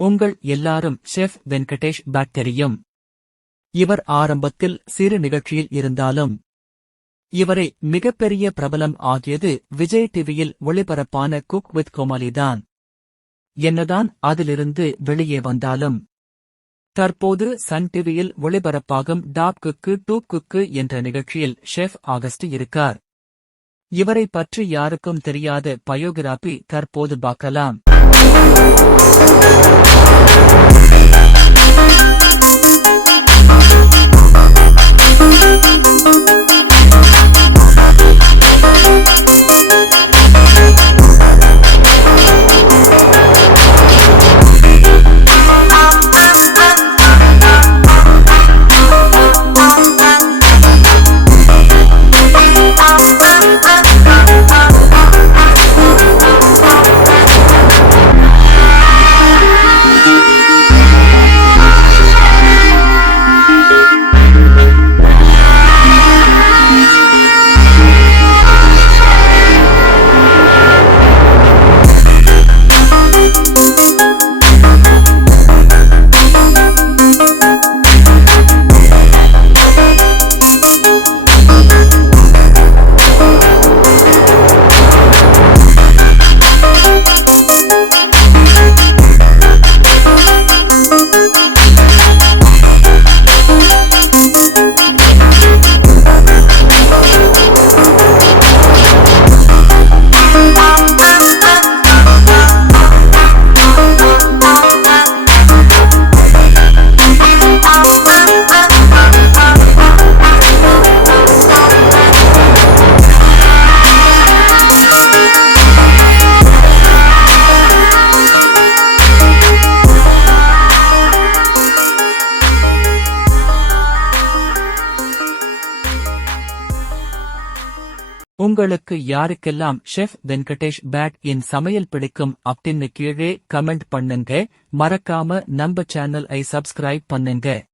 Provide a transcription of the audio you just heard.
உங்கள் எல்லாரும் chef Venkatesh but தெரியும். இவர் ஆரம்பத்தில் சிறு நிகழ்ச்சியில் இருந்தாலும் இவரை மிகப்பெரிய பிரபலம் ஆகியது விஜய் டிவியில் ஒளிபரப்பான குக் வித் கோமாளிதான். என்னதான் அதிலிருந்து வெளியே வந்தாலும் தற்போது சன் டிவியில் ஒளிபரப்பாகும் டாப் குக்கு டூ குக்கு என்ற நிகழ்ச்சியில் ஷெஃப் ஆகஸ்ட் இருக்கார். இவரை பற்றி யாருக்கும் தெரியாத பயோகிராபி தற்போது பார்க்கலாம். உங்களுக்கு யாருக்கெல்லாம் செஃப் வெங்கடேஷ் பட் இன் சமையல் பிடிக்கும் அப்படின்னு கீழே கமெண்ட் பண்ணுங்க. மறக்காம நம்ம சேனல் ஐ சப்ஸ்கிரைப் பண்ணுங்க.